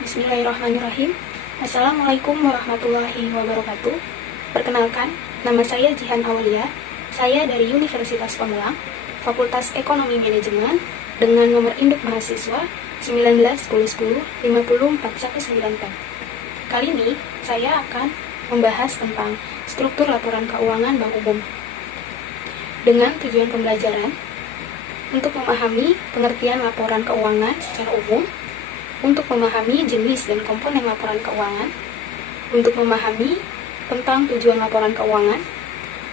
Bismillahirrahmanirrahim. Assalamualaikum warahmatullahi wabarakatuh. Perkenalkan, nama saya Jihan Awalia. Saya dari Universitas Pamulang, Fakultas Ekonomi Manajemen, dengan nomor induk mahasiswa 1910105419. Kali ini, saya akan membahas tentang struktur laporan keuangan bank umum. Dengan tujuan pembelajaran, untuk memahami pengertian laporan keuangan secara umum, untuk memahami jenis dan komponen laporan keuangan, untuk memahami tentang tujuan laporan keuangan,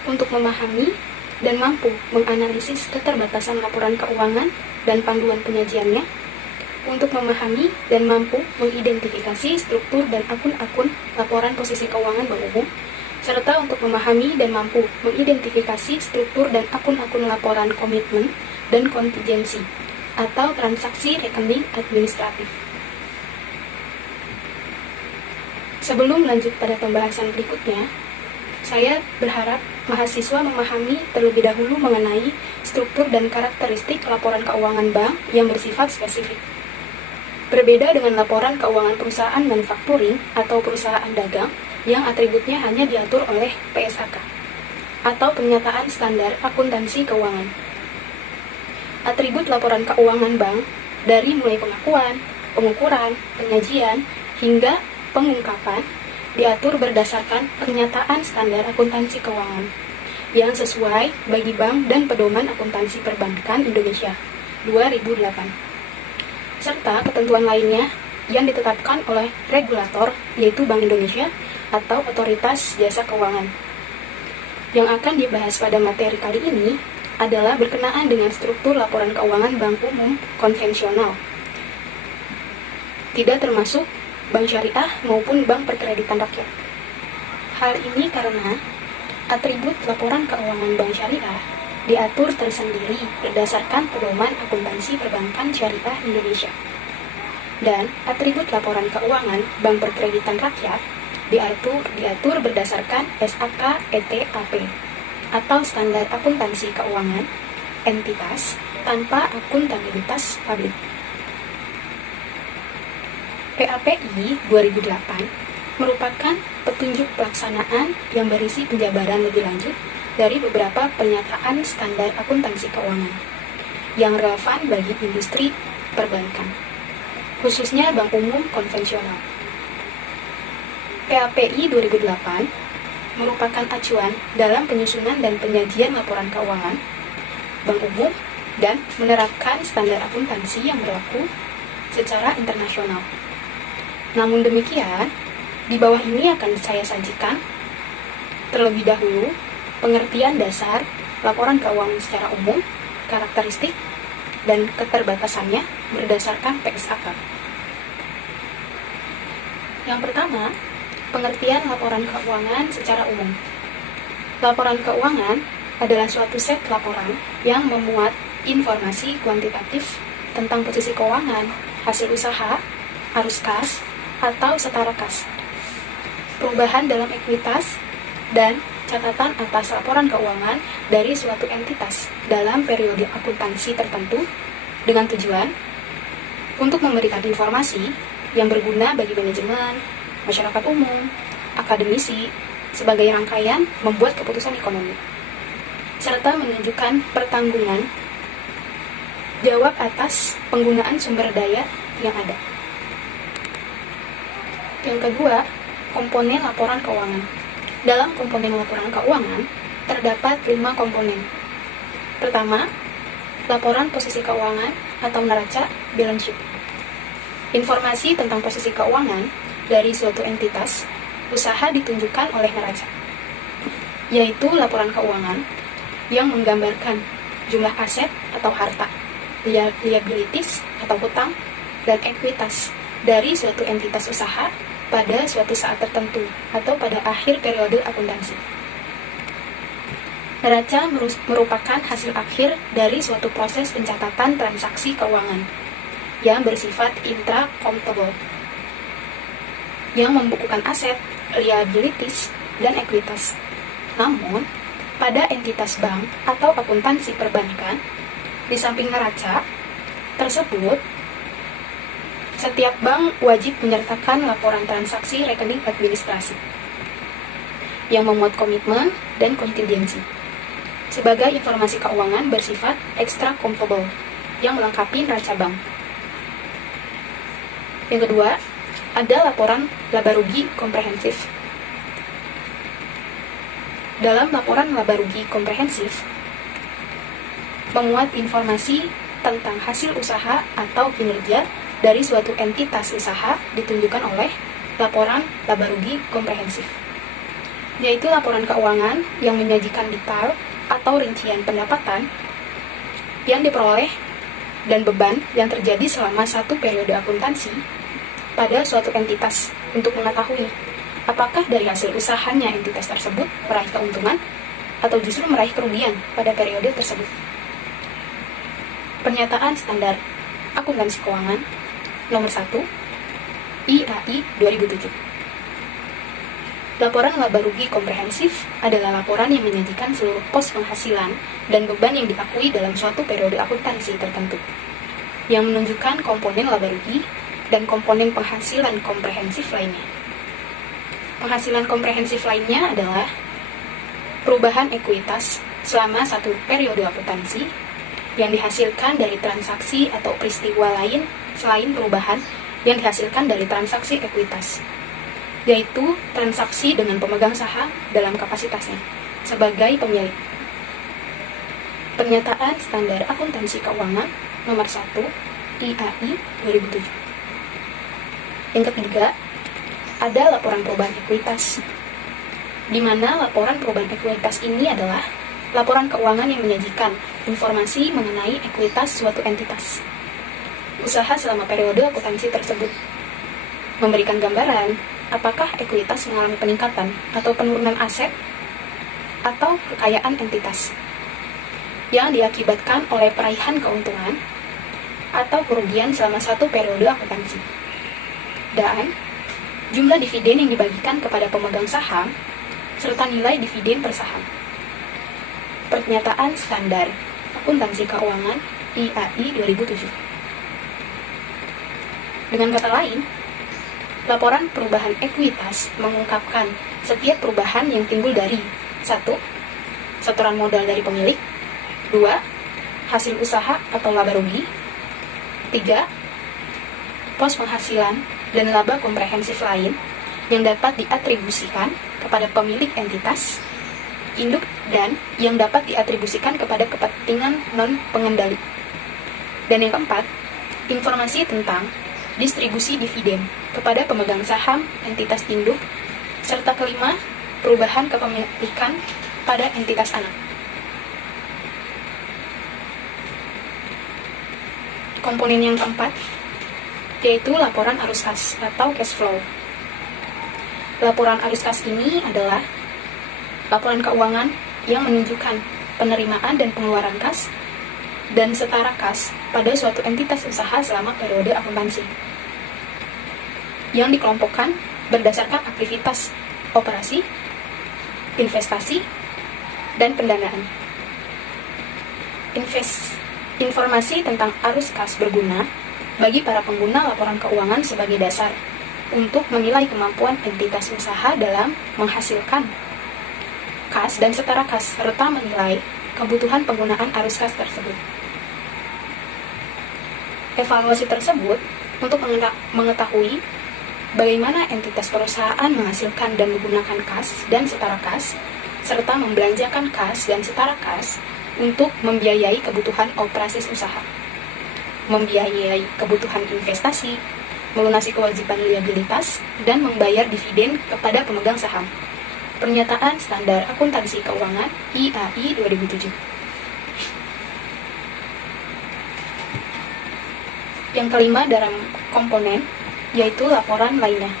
untuk memahami dan mampu menganalisis keterbatasan laporan keuangan dan panduan penyajiannya, untuk memahami dan mampu mengidentifikasi struktur dan akun-akun laporan posisi keuangan bank umum, serta untuk memahami dan mampu mengidentifikasi struktur dan akun-akun laporan komitmen dan kontingensi atau transaksi rekening administratif. Sebelum lanjut pada pembahasan berikutnya, saya berharap mahasiswa memahami terlebih dahulu mengenai struktur dan karakteristik laporan keuangan bank yang bersifat spesifik. Berbeda dengan laporan keuangan perusahaan manufacturing atau perusahaan dagang yang atributnya hanya diatur oleh PSAK atau pernyataan standar akuntansi keuangan. Atribut laporan keuangan bank dari mulai pengakuan, pengukuran, penyajian, hingga pengungkapan diatur berdasarkan pernyataan standar akuntansi keuangan yang sesuai bagi bank dan pedoman akuntansi perbankan Indonesia 2008 serta ketentuan lainnya yang ditetapkan oleh regulator yaitu Bank Indonesia atau Otoritas Jasa Keuangan. Yang akan dibahas pada materi kali ini adalah berkenaan dengan struktur laporan keuangan bank umum konvensional, tidak termasuk bank syariah maupun bank perkreditan rakyat. Hal ini karena atribut laporan keuangan bank syariah diatur tersendiri berdasarkan pedoman akuntansi perbankan syariah Indonesia. Dan atribut laporan keuangan bank perkreditan rakyat diatur berdasarkan SAK ETAP atau standar akuntansi keuangan entitas tanpa akuntabilitas publik. PAPI 2008 merupakan petunjuk pelaksanaan yang berisi penjabaran lebih lanjut dari beberapa pernyataan standar akuntansi keuangan yang relevan bagi industri perbankan, khususnya bank umum konvensional. PAPI 2008 merupakan acuan dalam penyusunan dan penyajian laporan keuangan bank umum dan menerapkan standar akuntansi yang berlaku secara internasional. Namun demikian, di bawah ini akan saya sajikan terlebih dahulu pengertian dasar laporan keuangan secara umum, karakteristik, dan keterbatasannya berdasarkan PSAK. Yang pertama, pengertian laporan keuangan secara umum. Laporan keuangan adalah suatu set laporan yang memuat informasi kuantitatif tentang posisi keuangan, hasil usaha, arus kas, atau setara kas, perubahan dalam ekuitas, dan catatan atas laporan keuangan dari suatu entitas dalam periode akuntansi tertentu dengan tujuan untuk memberikan informasi yang berguna bagi manajemen, masyarakat umum, akademisi, sebagai rangkaian membuat keputusan ekonomi, serta menunjukkan pertanggungan jawab atas penggunaan sumber daya yang ada. Yang kedua, komponen laporan keuangan. Dalam komponen laporan keuangan, terdapat 5 komponen. Pertama, laporan posisi keuangan atau neraca balance sheet. Informasi tentang posisi keuangan dari suatu entitas usaha ditunjukkan oleh neraca, yaitu laporan keuangan yang menggambarkan jumlah aset atau harta, liabilities atau hutang, dan ekuitas dari suatu entitas usaha pada suatu saat tertentu atau pada akhir periode akuntansi. Neraca merupakan hasil akhir dari suatu proses pencatatan transaksi keuangan yang bersifat intra-comptable, yang membukukan aset, liabilities, dan ekuitas. Namun, pada entitas bank atau akuntansi perbankan, di samping neraca tersebut Setiap bank wajib menyertakan laporan transaksi rekening administrasi yang memuat komitmen dan kontingensi sebagai informasi keuangan bersifat extra computable yang melengkapi neraca bank. Yang kedua, ada laporan laba rugi komprehensif. Dalam laporan laba rugi komprehensif, memuat informasi tentang hasil usaha atau kinerja dari suatu entitas usaha ditunjukkan oleh laporan laba rugi komprehensif, yaitu laporan keuangan yang menyajikan detail atau rincian pendapatan yang diperoleh dan beban yang terjadi selama satu periode akuntansi pada suatu entitas untuk mengetahui apakah dari hasil usahanya entitas tersebut meraih keuntungan atau justru meraih kerugian pada periode tersebut. Pernyataan Standar Akuntansi Keuangan Nomor 1 IAI 2007. Laporan laba rugi komprehensif adalah laporan yang menyajikan seluruh pos penghasilan dan beban yang diakui dalam suatu periode akuntansi tertentu, yang menunjukkan komponen laba rugi dan komponen penghasilan komprehensif lainnya. Penghasilan komprehensif lainnya adalah perubahan ekuitas selama satu periode akuntansi yang dihasilkan dari transaksi atau peristiwa lain selain perubahan yang dihasilkan dari transaksi ekuitas, yaitu transaksi dengan pemegang saham dalam kapasitasnya sebagai pemilik. Pernyataan Standar Akuntansi Keuangan Nomor 1 IAI 2007. Yang ketiga, ada laporan perubahan ekuitas, di mana laporan perubahan ekuitas ini adalah laporan keuangan yang menyajikan informasi mengenai ekuitas suatu entitas usaha selama periode akuntansi tersebut, memberikan gambaran apakah ekuitas mengalami peningkatan atau penurunan aset atau kekayaan entitas yang diakibatkan oleh peraihan keuntungan atau kerugian selama satu periode akuntansi, dan jumlah dividen yang dibagikan kepada pemegang saham, serta nilai dividen per saham. Pernyataan Standar Akuntansi Keuangan IAI 2007. Dengan kata lain, laporan perubahan ekuitas mengungkapkan setiap perubahan yang timbul dari 1. Setoran modal dari pemilik, 2. Hasil usaha atau laba rugi, 3. Pos penghasilan dan laba komprehensif lain yang dapat diatribusikan kepada pemilik entitas, induk, dan yang dapat diatribusikan kepada kepentingan non-pengendali. Dan yang keempat, informasi tentang distribusi dividen kepada pemegang saham entitas induk, serta kelima, perubahan kepemilikan pada entitas anak. Komponen yang keempat yaitu laporan arus kas atau cash flow. Laporan arus kas ini adalah laporan keuangan yang menunjukkan penerimaan dan pengeluaran kas dan setara kas pada suatu entitas usaha selama periode akuntansi, yang dikelompokkan berdasarkan aktivitas operasi, investasi, dan pendanaan. Informasi tentang arus kas berguna bagi para pengguna laporan keuangan sebagai dasar untuk menilai kemampuan entitas usaha dalam menghasilkan kas dan setara kas, serta menilai kebutuhan penggunaan arus kas tersebut. Evaluasi tersebut untuk mengetahui bagaimana entitas perusahaan menghasilkan dan menggunakan kas dan setara kas, serta membelanjakan kas dan setara kas untuk membiayai kebutuhan operasi usaha, membiayai kebutuhan investasi, melunasi kewajiban liabilitas, dan membayar dividen kepada pemegang saham. Pernyataan Standar Akuntansi Keuangan IAI 2007. Yang kelima dalam komponen yaitu laporan lainnya,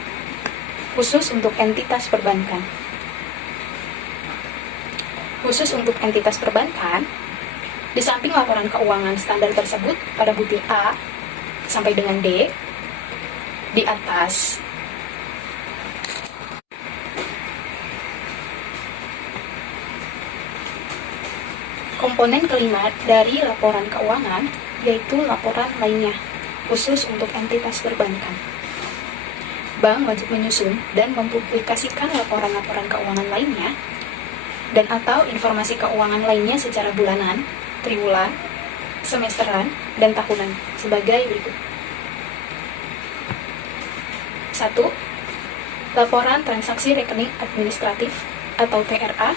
khusus untuk entitas perbankan. Khusus untuk entitas perbankan, di samping laporan keuangan standar tersebut pada butir A sampai dengan D, di atas komponen kelima dari laporan keuangan yaitu laporan lainnya, khusus untuk entitas perbankan. Bank wajib menyusun dan mempublikasikan laporan-laporan keuangan lainnya dan atau informasi keuangan lainnya secara bulanan, triwulan, semesteran, dan tahunan sebagai berikut. 1. Laporan transaksi rekening administratif atau TRA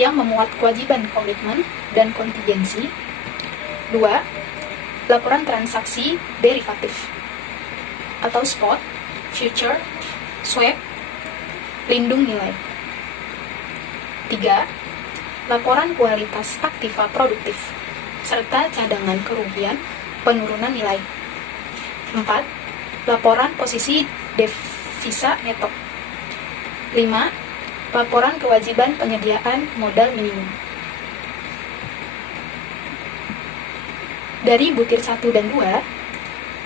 yang memuat kewajiban komitmen dan kontingensi. 2. Laporan transaksi derivatif atau spot, future, swap, lindung nilai. 3. Laporan kualitas aktiva produktif serta cadangan kerugian penurunan nilai. 4. Laporan posisi devisa neto. 5. Laporan kewajiban penyediaan modal minimum. Dari butir 1 dan 2,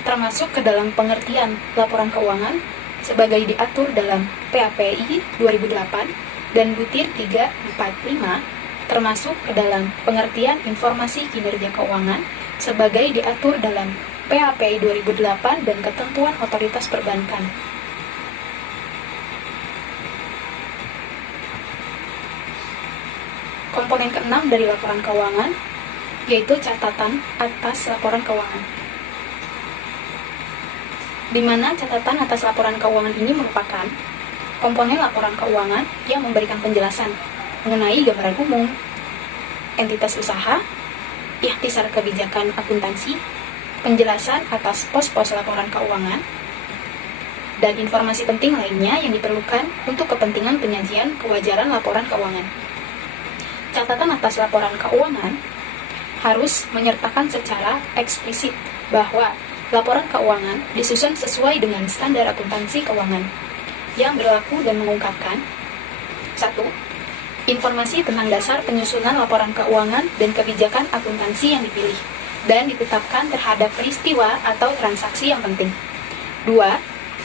termasuk ke dalam pengertian laporan keuangan sebagai diatur dalam PAPI 2008, dan butir 3, 4, 5, termasuk ke dalam pengertian informasi kinerja keuangan sebagai diatur dalam PAPI 2008 dan ketentuan otoritas perbankan. Komponen ke-6 dari laporan keuangan yaitu catatan atas laporan keuangan, di mana catatan atas laporan keuangan ini merupakan komponen laporan keuangan yang memberikan penjelasan mengenai gambaran umum, entitas usaha, ikhtisar kebijakan akuntansi, penjelasan atas pos-pos laporan keuangan, dan informasi penting lainnya yang diperlukan untuk kepentingan penyajian kewajaran laporan keuangan. Catatan atas laporan keuangan harus menyertakan secara eksplisit bahwa laporan keuangan disusun sesuai dengan standar akuntansi keuangan yang berlaku dan mengungkapkan 1. Informasi tentang dasar penyusunan laporan keuangan dan kebijakan akuntansi yang dipilih dan ditetapkan terhadap peristiwa atau transaksi yang penting. 2.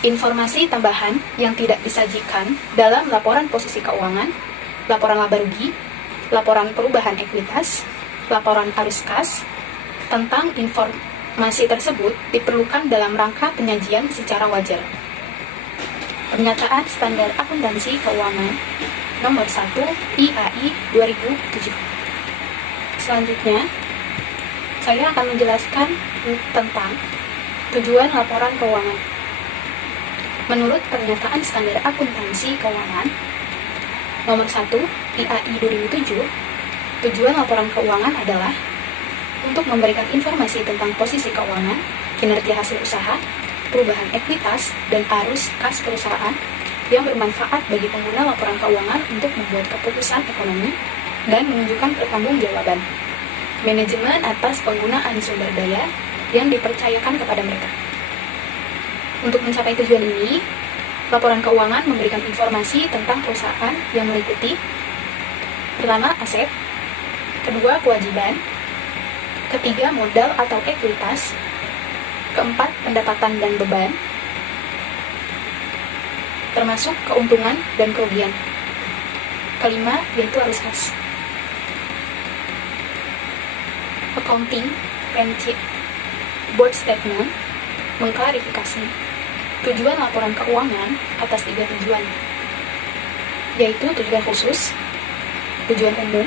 Informasi tambahan yang tidak disajikan dalam laporan posisi keuangan, laporan laba rugi, laporan perubahan ekuitas, laporan arus kas. Tentang informasi tersebut diperlukan dalam rangka penyajian secara wajar. Pernyataan Standar Akuntansi Keuangan Nomor 1 IAI 2007. Selanjutnya, saya akan menjelaskan tentang tujuan laporan keuangan. Menurut Pernyataan Standar Akuntansi Keuangan Nomor 1 IAI 2007, tujuan laporan keuangan adalah untuk memberikan informasi tentang posisi keuangan, kinerja hasil usaha, perubahan ekuitas, dan arus kas perusahaan yang bermanfaat bagi pengguna laporan keuangan untuk membuat keputusan ekonomi dan menunjukkan pertanggungjawaban manajemen atas penggunaan sumber daya yang dipercayakan kepada mereka. Untuk mencapai tujuan ini, laporan keuangan memberikan informasi tentang perusahaan yang meliputi: pertama, aset; kedua, kewajiban; ketiga, modal atau ekuitas; keempat, pendapatan dan beban, termasuk keuntungan dan kerugian; kelima, yaitu arus kas. Accounting Pension Board Statement mengklarifikasi tujuan laporan keuangan atas 3 tujuan, yaitu tujuan khusus, tujuan umum,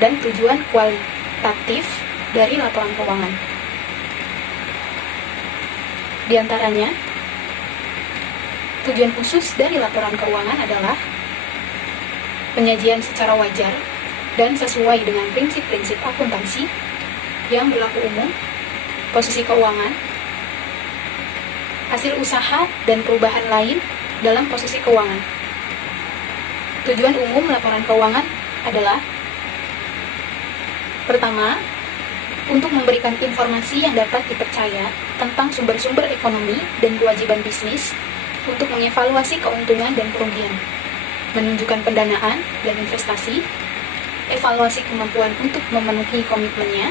dan tujuan kualitatif dari laporan keuangan. Di antaranya, tujuan khusus dari laporan keuangan adalah penyajian secara wajar dan sesuai dengan prinsip-prinsip akuntansi yang berlaku umum, posisi keuangan, hasil usaha, dan perubahan lain dalam posisi keuangan. Tujuan umum laporan keuangan adalah: pertama, untuk memberikan informasi yang dapat dipercaya tentang sumber-sumber ekonomi dan kewajiban bisnis untuk mengevaluasi keuntungan dan kerugian, menunjukkan pendanaan dan investasi, evaluasi kemampuan untuk memenuhi komitmennya,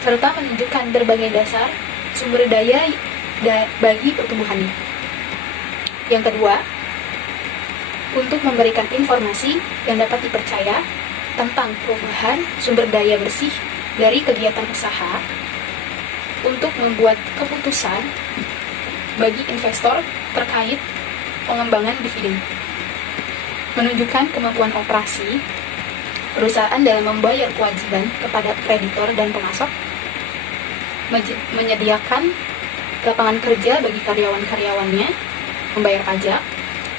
serta menunjukkan berbagai dasar sumber daya bagi pertumbuhannya. Yang kedua, untuk memberikan informasi yang dapat dipercaya tentang perubahan sumber daya bersih dari kegiatan usaha untuk membuat keputusan bagi investor terkait pengembangan dividen, menunjukkan kemampuan operasi perusahaan dalam membayar kewajiban kepada kreditor dan pemasok, menyediakan lapangan kerja bagi karyawan-karyawannya, membayar pajak,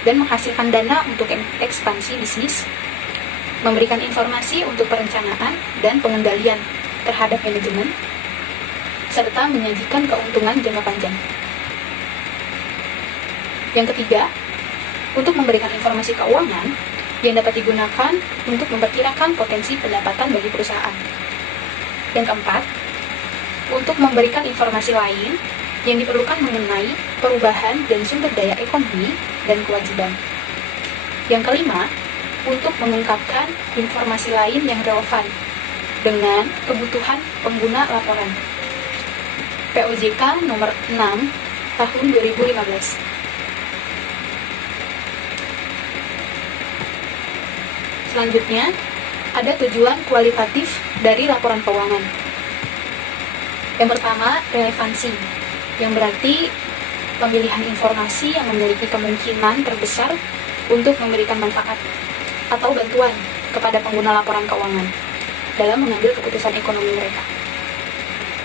dan menghasilkan dana untuk ekspansi bisnis, memberikan informasi untuk perencanaan dan pengendalian terhadap manajemen, serta menyajikan keuntungan jangka panjang. Yang ketiga, untuk memberikan informasi keuangan yang dapat digunakan untuk memperkirakan potensi pendapatan bagi perusahaan. Yang keempat, untuk memberikan informasi lain yang diperlukan mengenai perubahan dan sumber daya ekonomi dan kewajiban. Yang kelima, untuk mengungkapkan informasi lain yang relevan dengan kebutuhan pengguna laporan. POJK nomor 6 tahun 2015. Selanjutnya, ada tujuan kualitatif dari laporan keuangan. Yang pertama, relevansi, yang berarti pemilihan informasi yang memiliki kemungkinan terbesar untuk memberikan manfaat atau bantuan kepada pengguna laporan keuangan dalam mengambil keputusan ekonomi mereka.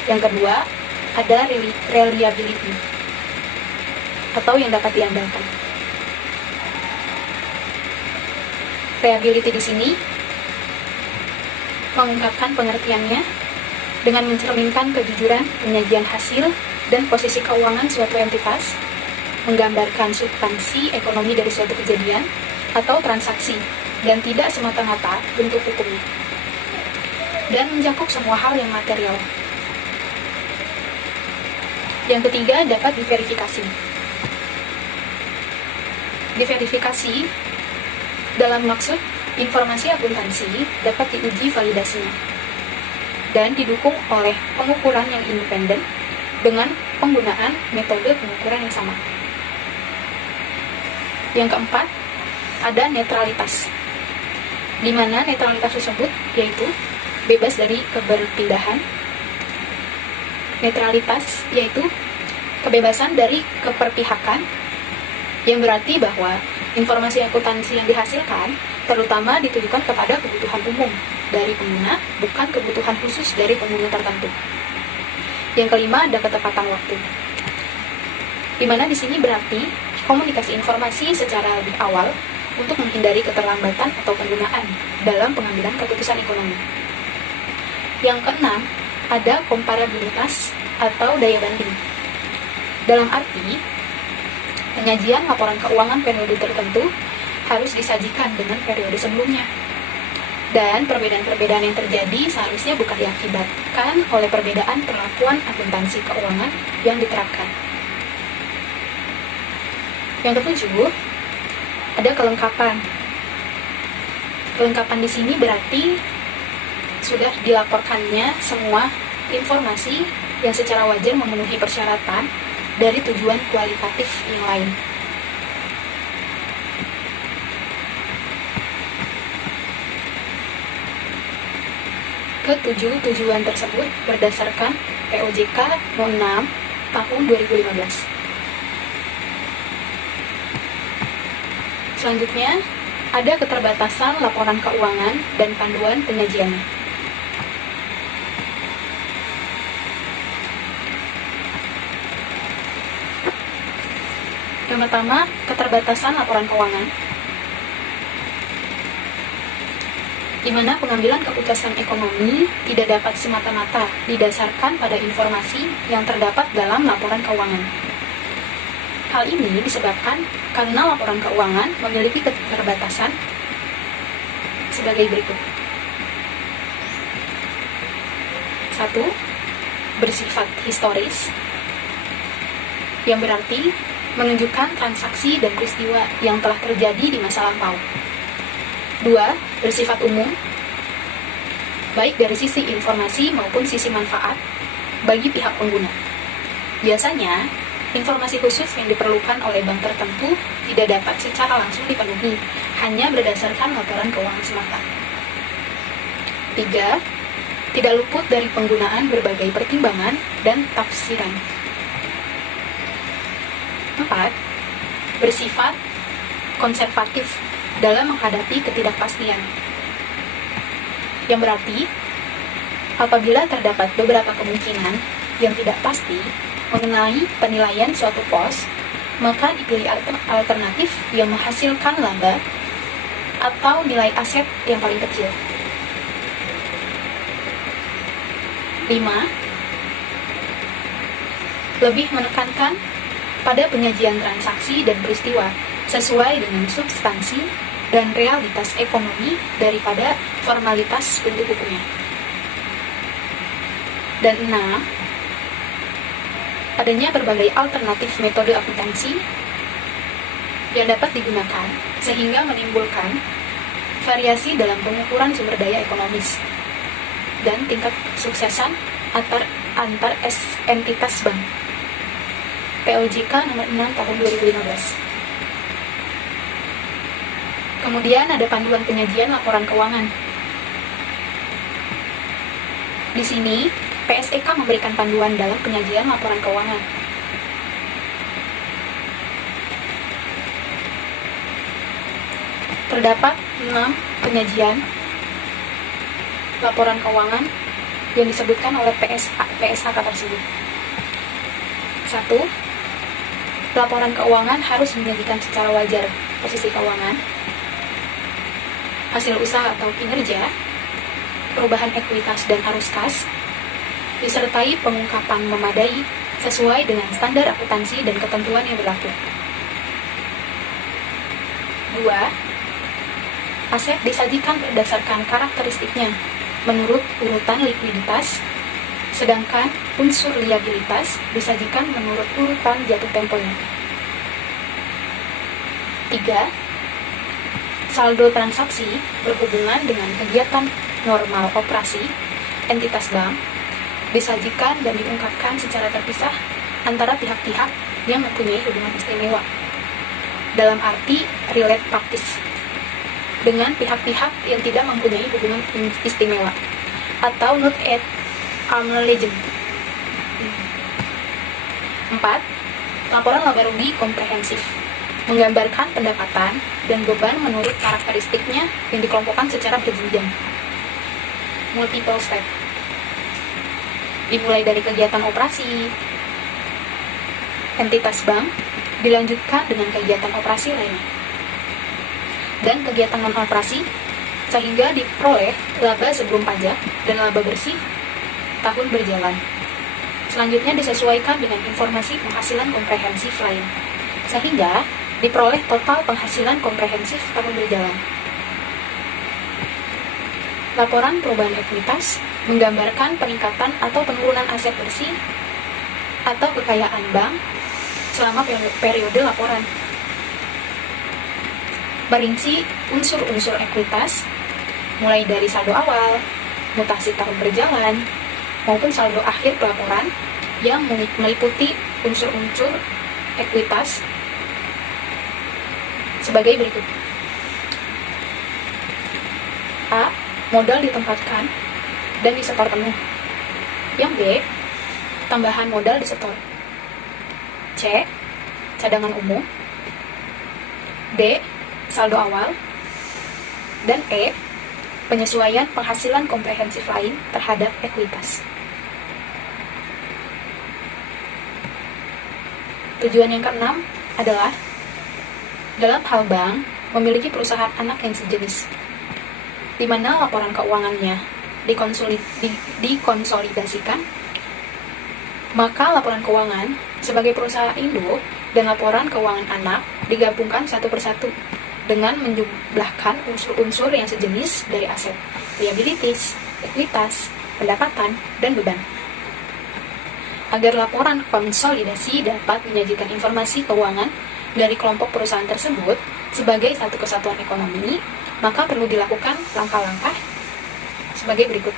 Yang kedua, ada reliability atau yang dapat diandalkan. Reliability di sini mengungkapkan pengertiannya dengan mencerminkan kejujuran penyajian hasil dan posisi keuangan suatu entitas, menggambarkan substansi ekonomi dari suatu kejadian atau transaksi, dan tidak semata-mata bentuk hukumnya, dan mencakup semua hal yang material. Yang ketiga, dapat diverifikasi. Diverifikasi dalam maksud informasi akuntansi dapat diuji validasinya dan didukung oleh pengukuran yang independen dengan penggunaan metode pengukuran yang sama. Yang keempat, ada netralitas, di mana netralitas tersebut yaitu bebas dari keberpindahan. Netralitas yaitu kebebasan dari keperpihakan, yang berarti bahwa informasi akuntansi yang dihasilkan terutama ditujukan kepada kebutuhan umum dari pengguna, bukan kebutuhan khusus dari pengguna tertentu. Yang kelima, ada ketepatan waktu, di mana di sini berarti komunikasi informasi secara lebih awal untuk menghindari keterlambatan atau penggunaan dalam pengambilan keputusan ekonomi. Yang keenam, ada komparabilitas atau daya banding, dalam arti penyajian laporan keuangan periode tertentu harus disajikan dengan periode sebelumnya. Dan perbedaan-perbedaan yang terjadi seharusnya bukan diakibatkan oleh perbedaan perlakuan akuntansi keuangan yang diterapkan. Yang ketujuh, ada kelengkapan. Kelengkapan di sini berarti sudah dilaporkannya semua informasi yang secara wajar memenuhi persyaratan dari tujuan kualitatif yang lain. Ketujuh tujuan tersebut berdasarkan POJK No. 6 tahun 2015. Selanjutnya, ada keterbatasan laporan keuangan dan panduan penyajiannya. Yang pertama, keterbatasan laporan keuangan, di mana pengambilan keputusan ekonomi tidak dapat semata-mata didasarkan pada informasi yang terdapat dalam laporan keuangan. Hal ini disebabkan karena laporan keuangan memiliki keterbatasan sebagai berikut. 1. Bersifat historis, yang berarti menunjukkan transaksi dan peristiwa yang telah terjadi di masa lampau. 2. Bersifat umum, baik dari sisi informasi maupun sisi manfaat bagi pihak pengguna. Biasanya, informasi khusus yang diperlukan oleh bank tertentu tidak dapat secara langsung dipenuhi, hanya berdasarkan laporan keuangan semata. 3. tidak luput dari penggunaan berbagai pertimbangan dan tafsiran. 4. Bersifat konservatif dalam menghadapi ketidakpastian. Yang berarti, apabila terdapat beberapa kemungkinan yang tidak pasti mengenai penilaian suatu pos, maka dipilih alternatif yang menghasilkan laba atau nilai aset yang paling kecil. 5. Lebih menekankan pada penyajian transaksi dan peristiwa sesuai dengan substansi dan realitas ekonomi daripada formalitas bentuk hukumnya. Dan 6. Adanya berbagai alternatif metode akuntansi yang dapat digunakan sehingga menimbulkan variasi dalam pengukuran sumber daya ekonomis dan tingkat kesuksesan antar entitas bank. POJK nomor 6 tahun 2015. Kemudian ada panduan penyajian laporan keuangan. Di sini, PSEK memberikan panduan dalam penyajian laporan keuangan. Terdapat 6 penyajian laporan keuangan yang disebutkan oleh PSAK tersebut. 1. Laporan keuangan harus menyajikan secara wajar posisi keuangan, hasil usaha atau kinerja, perubahan ekuitas dan arus kas, disertai pengungkapan memadai sesuai dengan standar akuntansi dan ketentuan yang berlaku. 2. Aset disajikan berdasarkan karakteristiknya menurut urutan likuiditas, sedangkan unsur liabilitas disajikan menurut urutan jatuh temponya. 3. Saldo transaksi berhubungan dengan kegiatan normal operasi entitas bank disajikan dan diungkapkan secara terpisah antara pihak-pihak yang mempunyai hubungan istimewa, dalam arti relate parties, dengan pihak-pihak yang tidak mempunyai hubungan istimewa atau not at arm's length. 4. Laporan laba rugi komprehensif menggambarkan pendapatan dan beban menurut karakteristiknya yang dikelompokkan secara berjenjang. Multiple step. Dimulai dari kegiatan operasi entitas bank, dilanjutkan dengan kegiatan operasi lainnya, dan kegiatan non-operasi, sehingga diperoleh laba sebelum pajak dan laba bersih tahun berjalan. Selanjutnya disesuaikan dengan informasi penghasilan komprehensif lain, sehingga diperoleh total penghasilan komprehensif tahun berjalan. Laporan perubahan ekuitas menggambarkan peningkatan atau penurunan aset bersih atau kekayaan bank selama periode laporan. Merinci unsur-unsur ekuitas, mulai dari saldo awal, mutasi tahun berjalan, maupun saldo akhir pelaporan yang meliputi unsur-unsur ekuitas sebagai berikut. A. Modal ditempatkan dan disetor penuh. Yang B. Tambahan modal disetor. C. Cadangan umum. D. Saldo awal. Dan E. Penyesuaian penghasilan komprehensif lain terhadap ekuitas. Tujuan yang keenam adalah dalam hal bank memiliki perusahaan anak yang sejenis, di mana laporan keuangannya dikonsolidasikan, maka laporan keuangan sebagai perusahaan induk dan laporan keuangan anak digabungkan satu persatu dengan menjumlahkan unsur-unsur yang sejenis dari aset, liabilities, ekuitas, pendapatan, dan beban. Agar laporan konsolidasi dapat menyajikan informasi keuangan dari kelompok perusahaan tersebut sebagai satu kesatuan ekonomi, maka perlu dilakukan langkah-langkah sebagai berikut.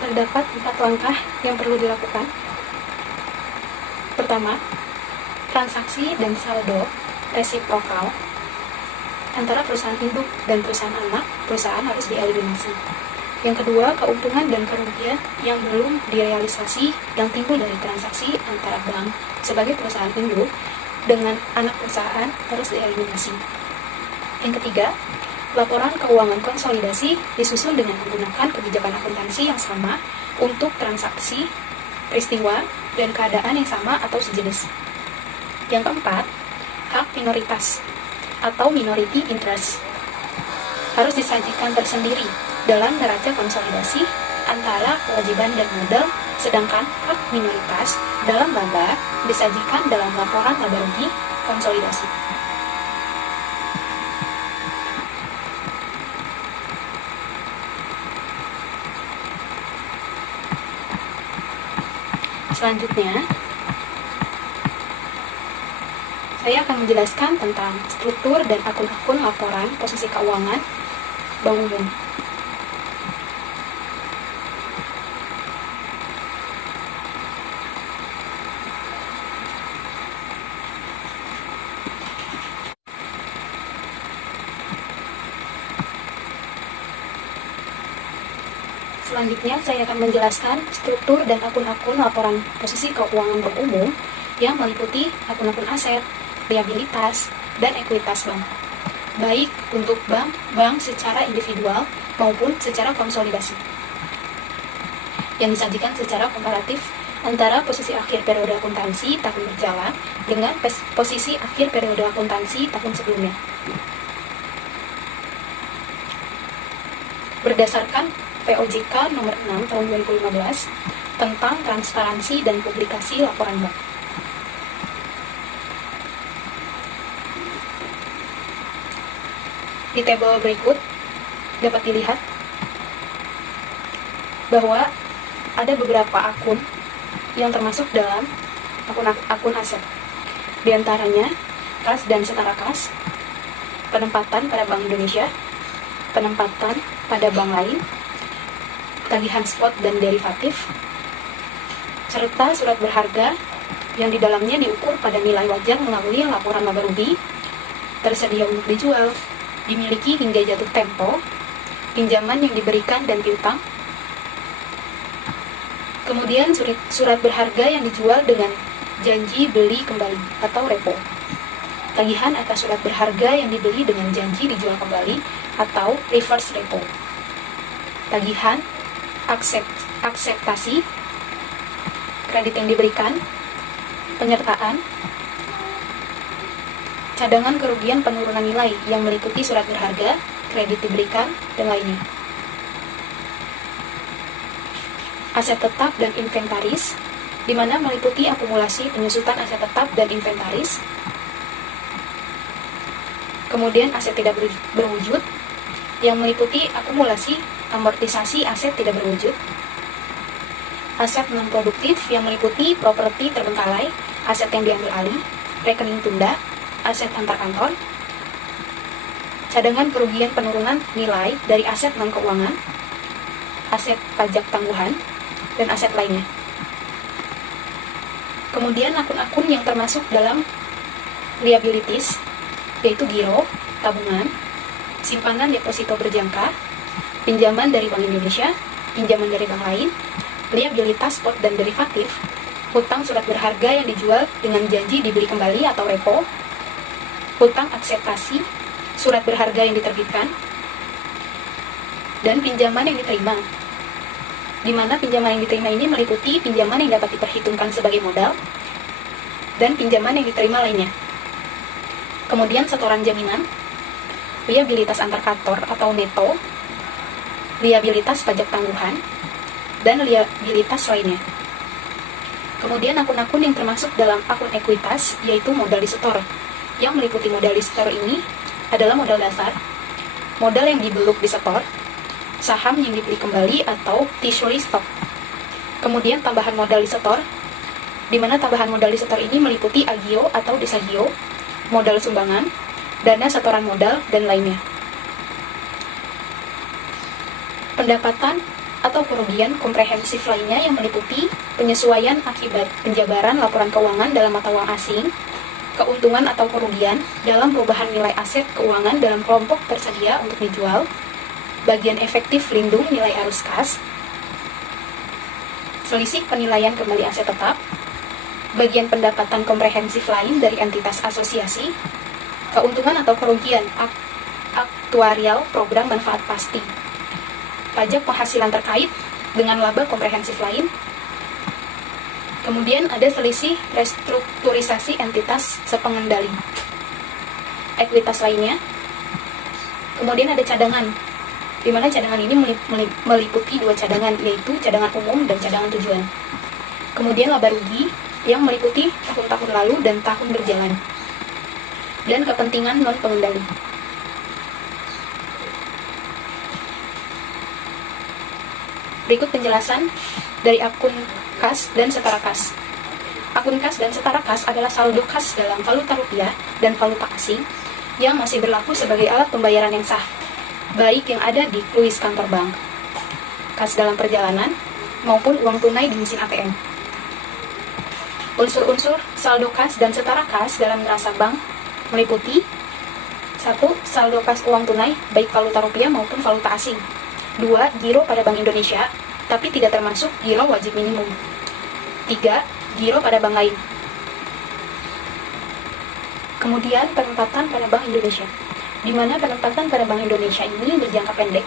Terdapat 4 langkah yang perlu dilakukan. Pertama, transaksi dan saldo resiprokal antara perusahaan induk dan perusahaan anak perusahaan harus dieliminasi. Yang kedua, keuntungan dan kerugian yang belum direalisasi yang timbul dari transaksi antara bank sebagai perusahaan induk dengan anak perusahaan harus dieliminasi. Yang ketiga, laporan keuangan konsolidasi disusun dengan menggunakan kebijakan akuntansi yang sama untuk transaksi, peristiwa, dan keadaan yang sama atau sejenis. Yang keempat, hak minoritas atau minority interest harus disajikan tersendiri dalam neraca konsolidasi antara kewajiban dan modal, sedangkan hak minoritas dalam laba disajikan dalam laporan laba rugi konsolidasi. Selanjutnya, saya akan menjelaskan tentang struktur dan akun-akun laporan posisi keuangan bank umum. Selanjutnya, saya akan menjelaskan struktur dan akun-akun laporan posisi keuangan bank umum yang meliputi akun-akun aset, liabilitas, dan ekuitas bank, baik untuk bank secara individual maupun secara konsolidasi, yang disajikan secara komparatif antara posisi akhir periode akuntansi tahun berjalan dengan posisi akhir periode akuntansi tahun sebelumnya. Berdasarkan POJK nomor 6 tahun 2015 tentang transparansi dan publikasi laporan bank. Di tabel berikut dapat dilihat bahwa ada beberapa akun yang termasuk dalam akun aset. Di antaranya kas dan setara kas, penempatan pada Bank Indonesia, penempatan pada bank lain, tagihan spot dan derivatif, serta surat berharga yang di dalamnya diukur pada nilai wajar melalui laporan laba rugi, tersedia untuk dijual, dimiliki hingga jatuh tempo, pinjaman yang diberikan dan piutang. Kemudian surat berharga yang dijual dengan janji beli kembali atau repo. Tagihan atas surat berharga yang dibeli dengan janji dijual kembali atau reverse repo. Tagihan akseptasi kredit yang diberikan, penyertaan, cadangan kerugian penurunan nilai yang meliputi surat berharga, kredit diberikan, dan lainnya. Aset tetap dan inventaris, di mana meliputi akumulasi penyusutan aset tetap dan inventaris. Kemudian aset tidak berwujud, yang meliputi akumulasi amortisasi aset tidak berwujud. Aset non-produktif yang meliputi properti terbengkalai, aset yang diambil alih, rekening tunda, aset antar kantor, cadangan kerugian penurunan nilai dari aset non-keuangan, aset pajak tangguhan, dan aset lainnya. Kemudian akun-akun yang termasuk dalam liabilities, yaitu giro, tabungan, simpanan deposito berjangka, pinjaman dari Bank Indonesia, pinjaman dari bank lain, liabilitas spot dan derivatif, hutang surat berharga yang dijual dengan janji dibeli kembali atau repo, hutang akseptasi, surat berharga yang diterbitkan, dan pinjaman yang diterima, di mana pinjaman yang diterima ini meliputi pinjaman yang dapat diperhitungkan sebagai modal, dan pinjaman yang diterima lainnya. Kemudian setoran jaminan, liabilitas antar kantor atau neto, liabilitas pajak tangguhan, dan liabilitas lainnya. Kemudian akun-akun yang termasuk dalam akun ekuitas, yaitu modal disetor. Yang meliputi modal disetor ini adalah modal dasar, modal yang dibeluk disetor, saham yang dibeli kembali atau treasury stock. Kemudian tambahan modal disetor, di mana tambahan modal disetor ini meliputi agio atau desagio, modal sumbangan, dana setoran modal, dan lainnya. Pendapatan atau kerugian komprehensif lainnya yang meliputi penyesuaian akibat penjabaran laporan keuangan dalam mata uang asing, keuntungan atau kerugian dalam perubahan nilai aset keuangan dalam kelompok tersedia untuk dijual, bagian efektif lindung nilai arus kas, selisih penilaian kembali aset tetap, bagian pendapatan komprehensif lain dari entitas asosiasi, keuntungan atau kerugian aktuarial program manfaat pasti, pajak penghasilan terkait dengan laba komprehensif lain. Kemudian ada selisih restrukturisasi entitas sepengendali, ekuitas lainnya. Kemudian ada cadangan, di mana cadangan ini meliputi dua cadangan, yaitu cadangan umum dan cadangan tujuan. Kemudian laba rugi yang meliputi tahun-tahun lalu dan tahun berjalan, dan kepentingan non-pengendali. Berikut penjelasan dari akun kas dan setara kas. Akun kas dan setara kas adalah saldo kas dalam valuta rupiah dan valuta asing yang masih berlaku sebagai alat pembayaran yang sah, baik yang ada di kluis kantor bank, kas dalam perjalanan, maupun uang tunai di mesin ATM. Unsur-unsur saldo kas dan setara kas dalam neraca bank meliputi 1. Saldo kas uang tunai, baik valuta rupiah maupun valuta asing. 2. Giro pada Bank Indonesia, tapi tidak termasuk giro wajib minimum. 3. Giro pada bank lain. Kemudian penempatan pada Bank Indonesia, di mana penempatan pada Bank Indonesia ini berjangka pendek,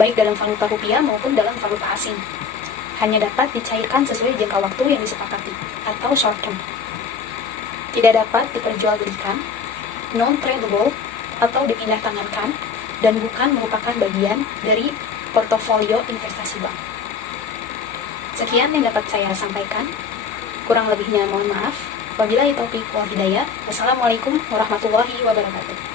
baik dalam valuta rupiah maupun dalam valuta asing. Hanya dapat dicairkan sesuai jangka waktu yang disepakati, atau short term. Tidak dapat diperjualbelikan, non-tradable, atau dipindah tangankan, dan bukan merupakan bagian dari portofolio investasi bank. Sekian yang dapat saya sampaikan. Kurang lebihnya mohon maaf. Wabillahi taufiq wal hidayah. Wassalamualaikum warahmatullahi wabarakatuh.